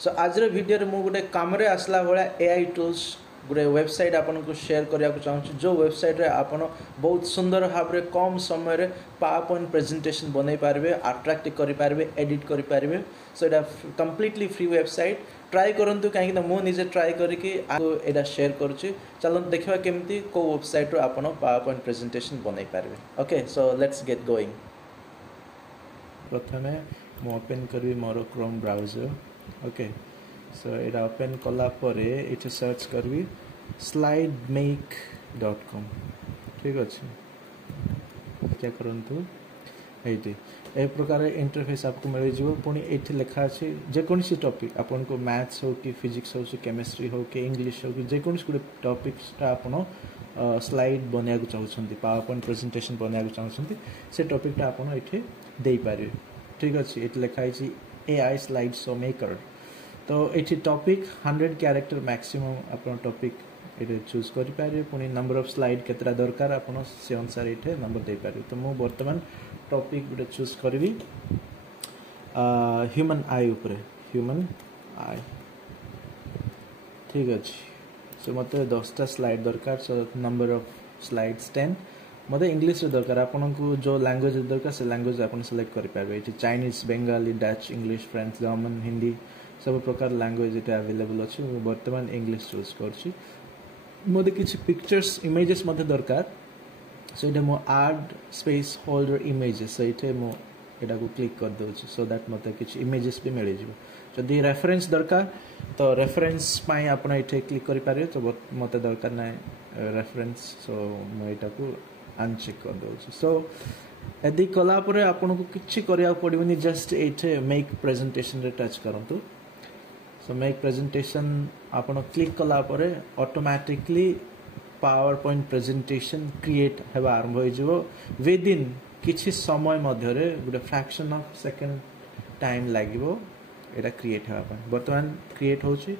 सो आज वीडियो रे मु गोटे काम रे आसला भाया एआई टूल्स गोटे वेबसाइट आपन को शेयर करने को चाहूँ जो वेबसाइट रे आपन बहुत सुंदर भाव में कम समय रे पावर पॉइंट प्रेजेंटेशन बनै पारबे अट्रैक्ट करि पारबे एडिट करि पारबे सो एटा कंप्लीटली फ्री वेबसाइट ट्राई करंतु काहे कि मु निजे ट्राई करके आपको एटा शेयर करूची चलो देखिबा केमती को वेबसाइट रो आपन पावर पॉइंट प्रेजेंटेशन बनै पारबे okay so let's get going प्रथमे मु ओपन करबी मोर क्रोम ब्राउजर ओके सो एटा ओपन कला परे इथे सर्च करबी slidemake.com ठीक अच्छे क्या करंतु एठी ए प्रकार इंटरफेस आपको मिल जिवो पुनी एठी लिखा अछि जे कोनसी टॉपिक आपन को मैथ्स हो कि फिजिक्स हो कि केमिस्ट्री हो कि इंग्लिश हो कि जे कोनसी गुड टॉपिक्स ता आपन स्लाइड बनिया को चाहउछंती पावर पॉइंट प्रेजेंटेशन बनिया को चाहउछंती से टॉपिक ता आपन एठी देई पारे ठीक अछि एठी लिखा अछि AI स्लाइड शो मेकर तो ये टॉपिक 100 कैरेक्टर मैक्सिमम अपन टॉपिक ये चूज करि पारे पुनी नंबर ऑफ स्लाइड केतरा दरकार अपन से अनुसार ये नंबर दे पारे तो मु वर्तमान टॉपिक गुटे चूज करबी ह्यूमन आई ऊपर ह्यूमन आई ठीक अछि सो मते 10टा स्लाइड दरकार सो नंबर ऑफ स्लाइड्स 10 मते इंग्लिश रे दरकार आपन को जो लैंग्वेज दरकार से लैंग्वेज आपन सिलेक्ट करि पाबे ये Chinese Bengali Dutch English French German Hindi सब प्रकार लैंग्वेज ये अवेलेबल अच्छी वर्तमान इंग्लिश चूज कर मत कि पिक्चर्स इमेजेस मत दरकार सो ये मो ऐड स्पेस होल्डर इमेजेस सो ये मो एटा को क्लिक कर दूँ सो दैट मत कि इमेजेस भी मिल जाए जदि रेफरेंस दरकार तो रेफरेंस पाई आपन ये क्लिक करि पारे तो मत दरकार ना रेफरेंस सो मुझा को अनचेक कर दूँ सो यदि कलापर आपन को किछि करिया पड़िबनी जस्ट ये मेक प्रेजेंटेशन रे टच करंतु सो मेक प्रेजेंटेशन आपन क्लिक कला परे automatically power point presentation create हेबा आरंभ हो जिवो विद इन किछि समय मध्य रे गुटे fraction of second time लागिवो Etah create हेबा पय वर्तमान क्रिएट होछि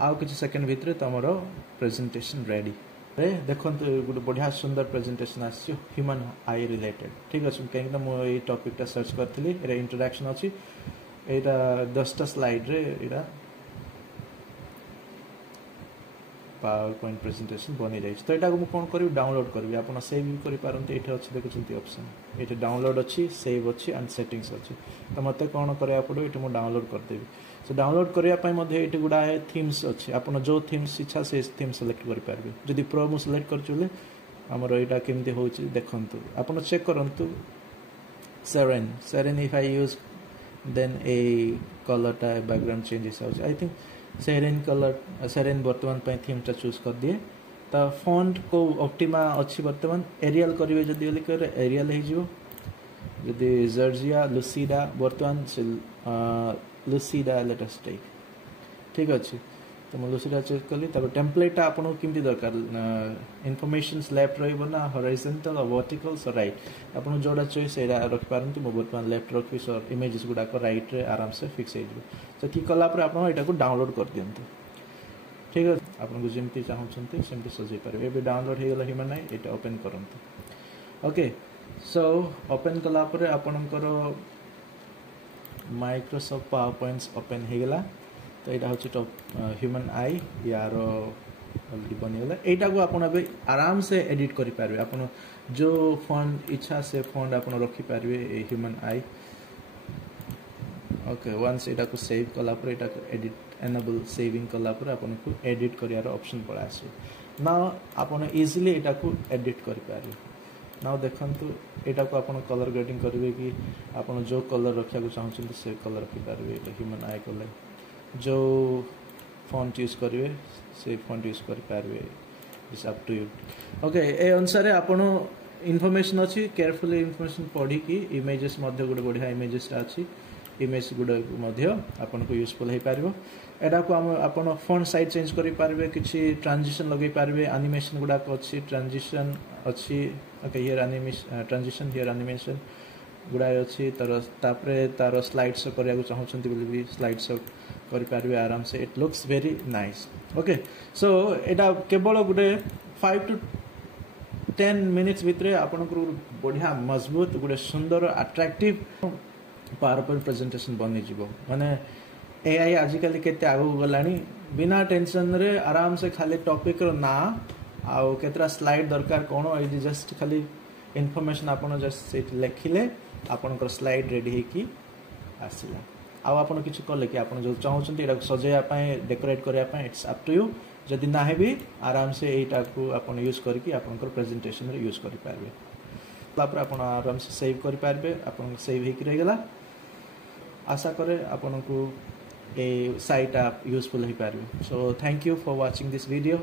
आउ किछि सेकंड भितरे तमरो प्रेजेंटेशन रेडी रे देखंतु गुटे बढ़िया सुंदर प्रेजेंटेशन आसी ह्यूमन आई रिलेटेड ठीक अछि कहीं मो ए टॉपिक ता सर्च करथली एरा इंट्रोडक्शन अछि एटा 10टा स्लाइड रे एटा पावर पॉइंट प्रेजेंटेशन बनी जाय तो एटा को कोन करी डाउनलोड करबी आपण सेव भी करि पारंते एटा अछि देखुछंती ऑप्शन एटा डाउनलोड अछि सेव अछि एंड सेटिंग्स अछि तो मते कोन करया पड़ो एटा मो डाउनलोड कर देबी सो डाउनलोड करिया पय मध्ये एटा गुडा है थीम्स अछि आपण जो थीम्स इच्छा से थीम सेलेक्ट करि पारबे जदि प्रो मो सेलेक्ट कर चले हमर एटा केमते होछि देखंतु आपण चेक करंतु सेरेन if I use then a color type background changes out I think serene वर्तमान पे थीम टा चूज कर दिए तो फॉन्ट को ऑप्टिमा अच्छी वर्तमान एरियल करिवे जदी लिख कर एरियल हे जिवो जदी जर्जिया लुसीडा वर्तमान लुसीडा लेट अस टेक ठीक अछि तो मैं लुसीडा चूज करली तब टेम्पलेट आपन किमती दरकार इनफॉरमेशंस लेफ्ट रहइबो ना हॉरिजॉन्टल और वर्टिकल सो राइट आपन जोड़ा चॉइस एरा रख पारंतु मो वर्तमान लेफ्ट रखि सो इमेजेस गुडा को राइट रे आराम से फिक्स हे जिवो तो की कला पर आपन एटा को डाउनलोड कर दियंतु ठीक है आपन को जेमती चाहउछंती सेमती सजै पारे एबे डाउनलोड हे गेला ह्यूमन आई एटा ओपन करंतु ओके सो ओपन कला पर आपनकर माइक्रोसॉफ्ट पावर पॉइंट्स ओपन हे गेला तो यहाँ हूँ टॉप ह्यूमन आई यार ऑलरेडी बनीगला यहाँ को आप आराम से एडिट करि पारबे आपन जो फॉन्ट इच्छा से फॉन्ट आप रखिपारे ह्यूमन आई ओके वंस यहाँ को सेव कला पर यहाँ को एडिट एनेबल सेविंग कला पर आपन को एडिट करियार ऑप्शन पड़ा आसे ना आपन इजीली यहाँ को एडिट करि पारे ना देखंतु यहाँ को आपन कलर ग्रेडिंग करिवे कि आपन जो कलर रखिया को चाहछन से कलर रखिपारे ह्यूमन आई कलर जो फॉन्ट यूज करिवे से फॉन्ट यूज करि पारबे it's up to you okay ए अनुसार आपण इन्फॉर्मेशन अछि केयरफुली इन्फॉर्मेशन पढ़ी कि इमेजेस मध्ये गुड बढ़िया इमेजेस अछि इमेज गुड मध्ये आपण को यूजफुल हे पारबो एडा को आपण फॉन्ट साइज चेंज करि पारबे किछि ट्रांजिशन लगे पारबे एनिमेशन गुडा को अछि ट्रांजिशन अछि okay here animation transition here animation गुडाय अच्छी तार स्लाइड शो करने चाहते भी स्लाइड शो करें आराम से it looks very nice okay so यहाँ केवल गोटे 5 to 10 मिनिट्स भितर आपन बढ़िया मजबूत गोटे सुंदर अट्रैक्टिव पावर पॉइंट प्रेजेंटेशन बनी जीवो माने एआई आजिकल केते आगु गलानी बिना टेंशन रे आराम से खाली टॉपिक रो ना आउ केतरा स्लाइड दरकार कोन ए जस्ट खाली इन्फॉर्मेशन आपण जस्ट सेट लिखिले आपण को स्लाइड रेडी हे की आसिला आउ आपण किछ करले कि आपण जो चाहउछन एटा सजेया पाए डेकोरेट करिया पाए इट्स अप टू यू जदि ना है भी आराम से एटा को आपण यूज करके आपण को प्रेजेंटेशन रे यूज करि पारबे तापर आपण आराम से सेव करि पारबे आपण सेव हे कि रह गेला आशा करे आपण को a site app useful hi parbe so thank you for watching this video